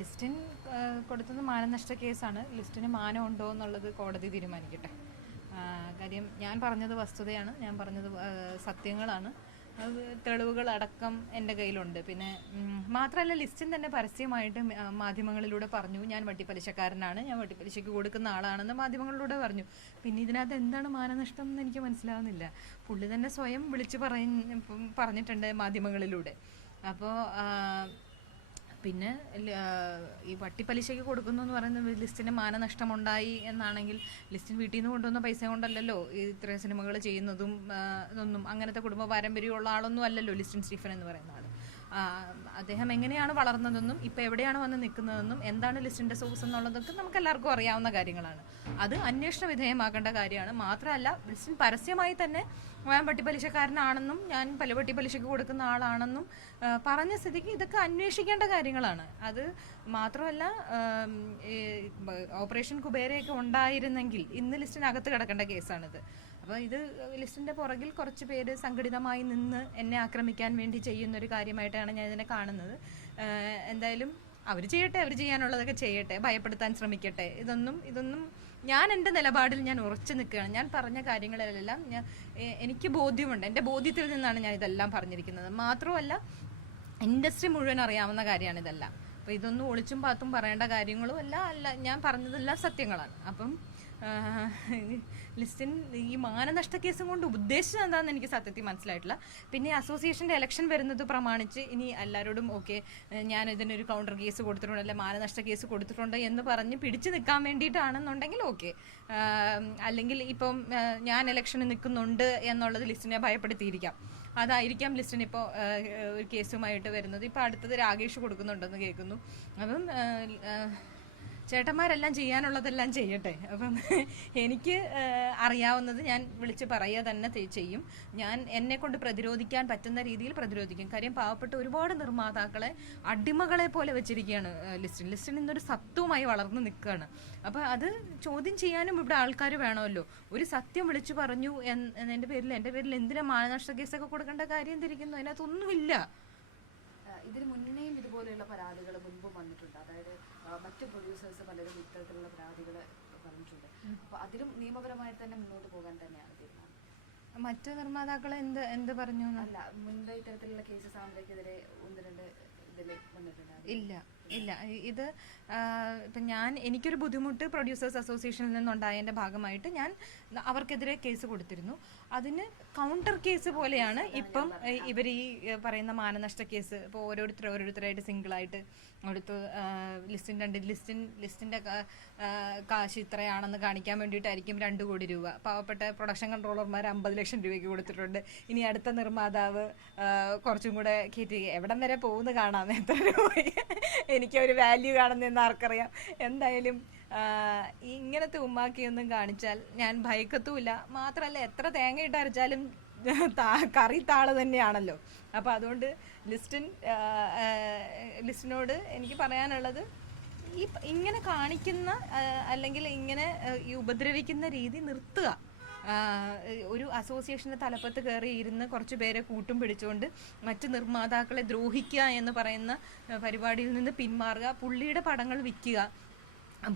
ലിസ്റ്റിൻ കൊടുത്തത് മാനനഷ്ട കേസാണ്. ലിസ്റ്റിന് മാനം ഉണ്ടോ എന്നുള്ളത് കോടതി തീരുമാനിക്കട്ടെ. കാര്യം ഞാൻ പറഞ്ഞത് വസ്തുതയാണ്, ഞാൻ പറഞ്ഞത് സത്യങ്ങളാണ്. തെളിവുകളടക്കം എൻ്റെ കയ്യിലുണ്ട്. പിന്നെ മാത്രമല്ല, ലിസ്റ്റിൻ തന്നെ പരസ്യമായിട്ട് മാധ്യമങ്ങളിലൂടെ പറഞ്ഞു ഞാൻ വട്ടിപ്പലിശക്കാരനാണ്, ഞാൻ വട്ടിപ്പലിശയ്ക്ക് കൊടുക്കുന്ന ആളാണെന്ന് മാധ്യമങ്ങളിലൂടെ പറഞ്ഞു. പിന്നെ ഇതിനകത്ത് എന്താണ് മാനനഷ്ടം എന്ന് എനിക്ക് മനസ്സിലാവുന്നില്ല. പുള്ളി തന്നെ സ്വയം വിളിച്ച് പറഞ്ഞിട്ടുണ്ട് മാധ്യമങ്ങളിലൂടെ. അപ്പോൾ പിന്നെ ഈ വട്ടിപ്പലിശയ്ക്ക് കൊടുക്കുന്നു എന്ന് പറയുന്നത് ലിസ്റ്റിന് മാനനഷ്ടമുണ്ടായി എന്നാണെങ്കിൽ ലിസ്റ്റിൻ വീട്ടിൽ നിന്ന് കൊണ്ടുവന്ന പൈസ കൊണ്ടല്ലല്ലോ ഇത്രയും സിനിമകൾ ചെയ്യുന്നതും ഇതൊന്നും. അങ്ങനത്തെ കുടുംബ പാരമ്പര്യമുള്ള ആളൊന്നും അല്ലല്ലോ ലിസ്റ്റിൻ സ്റ്റീഫൻ എന്ന് പറയുന്ന ആൾ. അദ്ദേഹം എങ്ങനെയാണ് വളർന്നതെന്നും ഇപ്പോൾ എവിടെയാണ് വന്ന് നിൽക്കുന്നതെന്നും എന്താണ് ലിസ്റ്റിൻ്റെ സോഴ്സ് എന്നുള്ളതൊക്കെ നമുക്ക് എല്ലാവർക്കും അറിയാവുന്ന കാര്യങ്ങളാണ്. അത് അന്വേഷണ വിധേയമാക്കേണ്ട കാര്യമാണ്. മാത്രമല്ല, ലിസ്റ്റിൻ പരസ്യമായി തന്നെ ഞാൻ വട്ടിപ്പലിശക്കാരനാണെന്നും ഞാൻ വട്ടിപ്പലിശയ്ക്ക് കൊടുക്കുന്ന ആളാണെന്നും പറഞ്ഞ സ്ഥിതിക്ക് ഇതൊക്കെ അന്വേഷിക്കേണ്ട കാര്യങ്ങളാണ്. അത് മാത്രമല്ല, ഓപ്പറേഷൻ കുബേരയൊക്കെ ഉണ്ടായിരുന്നെങ്കിൽ ഇന്ന് ലിസ്റ്റിനകത്ത് കിടക്കേണ്ട കേസാണിത്. അപ്പോൾ ഇത് ലിസ്റ്റിൻ്റെ പുറകിൽ കുറച്ച് പേര് സംഘടിതമായി നിന്ന് എന്നെ ആക്രമിക്കാൻ വേണ്ടി ചെയ്യുന്നൊരു കാര്യമായിട്ടാണ് ഞാൻ ഇതിനെ കാണുന്നത്. എന്തായാലും അവർ ചെയ്യട്ടെ, അവർ ചെയ്യാനുള്ളതൊക്കെ ചെയ്യട്ടെ, ഭയപ്പെടുത്താൻ ശ്രമിക്കട്ടെ. ഇതൊന്നും ഞാൻ എൻ്റെ നിലപാടിൽ ഞാൻ ഉറച്ചു നിൽക്കുകയാണ്. ഞാൻ പറഞ്ഞ കാര്യങ്ങളിലെല്ലാം എനിക്ക് ബോധ്യമുണ്ട്. എൻ്റെ ബോധ്യത്തിൽ നിന്നാണ് ഞാൻ ഇതെല്ലാം പറഞ്ഞിരിക്കുന്നത്. മാത്രമല്ല, ഇൻഡസ്ട്രി മുഴുവൻ അറിയാവുന്ന കാര്യമാണ് ഇതെല്ലാം. അപ്പോൾ ഇതൊന്നും ഒളിച്ചും പാത്തും പറയേണ്ട കാര്യങ്ങളും അല്ല, ഞാൻ പറഞ്ഞതെല്ലാം സത്യങ്ങളാണ്. അപ്പം ലിസ്റ്റിൻ ഈ മാനനഷ്ട കേസും കൊണ്ട് ഉദ്ദേശിച്ചത് എന്താണെന്ന് എനിക്ക് സത്യത്തിൽ മനസ്സിലായിട്ടില്ല. പിന്നെ അസോസിയേഷൻ്റെ ഇലക്ഷൻ വരുന്നത് പ്രമാണിച്ച് ഇനി എല്ലാവരോടും ഓക്കെ ഞാൻ ഇതിനൊരു കൗണ്ടർ കേസ് കൊടുത്തിട്ടുണ്ട്, അല്ലെ മാനനഷ്ട കേസ് കൊടുത്തിട്ടുണ്ട് എന്ന് പറഞ്ഞ് പിടിച്ചു നിൽക്കാൻ വേണ്ടിയിട്ടാണെന്നുണ്ടെങ്കിൽ ഓക്കെ. അല്ലെങ്കിൽ ഇപ്പം ഞാൻ ഇലക്ഷന് നിൽക്കുന്നുണ്ട് എന്നുള്ളത് ലിസ്റ്റിനെ ഭയപ്പെടുത്തിയിരിക്കാം. അതായിരിക്കാം ലിസ്റ്റിന് ഇപ്പോൾ ഒരു കേസുമായിട്ട് വരുന്നത്. ഇപ്പോൾ അടുത്തത് രാകേഷ് കൊടുക്കുന്നുണ്ടെന്ന് കേൾക്കുന്നു. അപ്പം ചേട്ടന്മാരെല്ലാം ചെയ്യാനുള്ളതെല്ലാം ചെയ്യട്ടെ. അപ്പം എനിക്ക് അറിയാവുന്നത് ഞാൻ വിളിച്ച് പറയുക തന്നെ ചെയ്യും. ഞാൻ എന്നെ കൊണ്ട് പ്രതിരോധിക്കാൻ പറ്റുന്ന രീതിയിൽ പ്രതിരോധിക്കും. കാര്യം പാവപ്പെട്ട ഒരുപാട് നിർമ്മാതാക്കളെ അടിമകളെ പോലെ വെച്ചിരിക്കുകയാണ് ലിസ്റ്റിൻ ഇന്നൊരു സത്വമായി വളർന്നു നിൽക്കുകയാണ്. അപ്പം അത് ചോദ്യം ചെയ്യാനും ഇവിടെ ആൾക്കാർ വേണമല്ലോ. ഒരു സത്യം വിളിച്ചു പറഞ്ഞു എൻ്റെ പേരിൽ എന്തിനാ മാനനഷ്ട കേസൊക്കെ കൊടുക്കേണ്ട കാര്യം തിരിക്കുന്നു? അതിനകത്തൊന്നുമില്ല. ഇതിന് മുന്നേയും ഇതുപോലെയുള്ള പരാതികൾ മുൻപും വന്നിട്ടുണ്ട്. അതായത് മറ്റു പ്രൊഡ്യൂസേഴ്സ് പലരും ഇത്തരത്തിലുള്ള പരാതികൾ പറഞ്ഞിട്ടുണ്ട്. അപ്പോൾ അതിലും നിയമപരമായിട്ട് തന്നെ മുന്നോട്ട് പോകാൻ തന്നെയാണ് തീരുമാനം. മറ്റു നിർമ്മാതാക്കളെ എന്ത് പറഞ്ഞു? അല്ല, മുൻപ് ഇത്തരത്തിലുള്ള കേസ് സാന്ദ്രയ്ക്കെതിരെ 1-2 ഇതിൽ വന്നിട്ടുണ്ട്. ഇല്ല ഇത് ഇപ്പം എനിക്കൊരു ബുദ്ധിമുട്ട് പ്രൊഡ്യൂസേഴ്സ് അസോസിയേഷനിൽ നിന്നുണ്ടായതിൻ്റെ ഭാഗമായിട്ട് ഞാൻ അവർക്കെതിരെ കേസ് കൊടുത്തിരുന്നു. അതിന് കൗണ്ടർ കേസ് പോലെയാണ് ഇപ്പം ഇവർ ഈ പറയുന്ന മാനനഷ്ട കേസ്. ഇപ്പോൾ ഓരോരുത്തരായിട്ട് സിംഗിളായിട്ട് എടുത്ത് ലിസ്റ്റിൻ്റെ കാശ് ഇത്രയാണെന്ന് കാണിക്കാൻ വേണ്ടിയിട്ടായിരിക്കും 2 കോടി രൂപ. പാവപ്പെട്ട പ്രൊഡക്ഷൻ കൺട്രോളർമാർ 50 ലക്ഷം രൂപയ്ക്ക് കൊടുത്തിട്ടുണ്ട്. ഇനി അടുത്ത നിർമ്മാതാവ് കുറച്ചും കൂടെ കയറ്റി എവിടം വരെ പോകുന്നു കാണാം, എത്ര രൂപ എനിക്കൊരു വാല്യൂ കാണുന്നതെന്ന് ആർക്കറിയാം. എന്തായാലും ഇങ്ങനത്തെ ഉമ്മാക്കിയൊന്നും കാണിച്ചാൽ ഞാൻ ഭയക്കത്തുമില്ല. മാത്രമല്ല, എത്ര തേങ്ങ ഇട്ടരച്ചാലും കറി താള് തന്നെയാണല്ലോ. അപ്പോൾ അതുകൊണ്ട് ലിസ്റ്റിനോട് എനിക്ക് പറയാനുള്ളത്, ഇങ്ങനെ കാണിക്കുന്ന അല്ലെങ്കിൽ ഇങ്ങനെ ഈ ഉപദ്രവിക്കുന്ന രീതി നിർത്തുക. ഒരു അസോസിയേഷൻ്റെ തലപ്പത്ത് കയറി ഇരുന്ന് കുറച്ച് പേരെ കൂട്ടും പിടിച്ചുകൊണ്ട് മറ്റ് നിർമ്മാതാക്കളെ ദ്രോഹിക്കുക എന്ന് പറയുന്ന പരിപാടിയിൽ നിന്ന് പിന്മാറുക. പുള്ളിയുടെ പടങ്ങൾ വിൽക്കുക,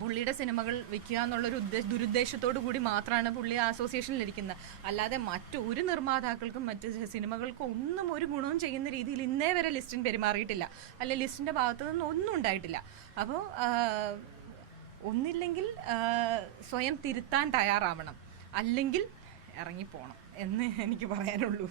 പുള്ളിയുടെ സിനിമകൾ വിൽക്കുക എന്നുള്ളൊരു ദുരുദ്ദേശത്തോടു കൂടി മാത്രമാണ് പുള്ളി അസോസിയേഷനിലിരിക്കുന്നത്. അല്ലാതെ മറ്റൊരു നിർമ്മാതാക്കൾക്കും മറ്റ് സിനിമകൾക്കും ഒന്നും ഒരു ഗുണവും ചെയ്യുന്ന രീതിയിൽ ഇന്നേ വരെ ലിസ്റ്റിൻ പെരുമാറിയിട്ടില്ല. അല്ലെ ലിസ്റ്റിൻ്റെ ഭാഗത്തു നിന്ന് ഒന്നും ഉണ്ടായിട്ടില്ല. അപ്പോൾ ഒന്നില്ലെങ്കിൽ സ്വയം തിരുത്താൻ തയ്യാറാവണം, അല്ലെങ്കിൽ ഇറങ്ങിപ്പോണം എന്ന് എനിക്ക് പറയാനുള്ളൂ.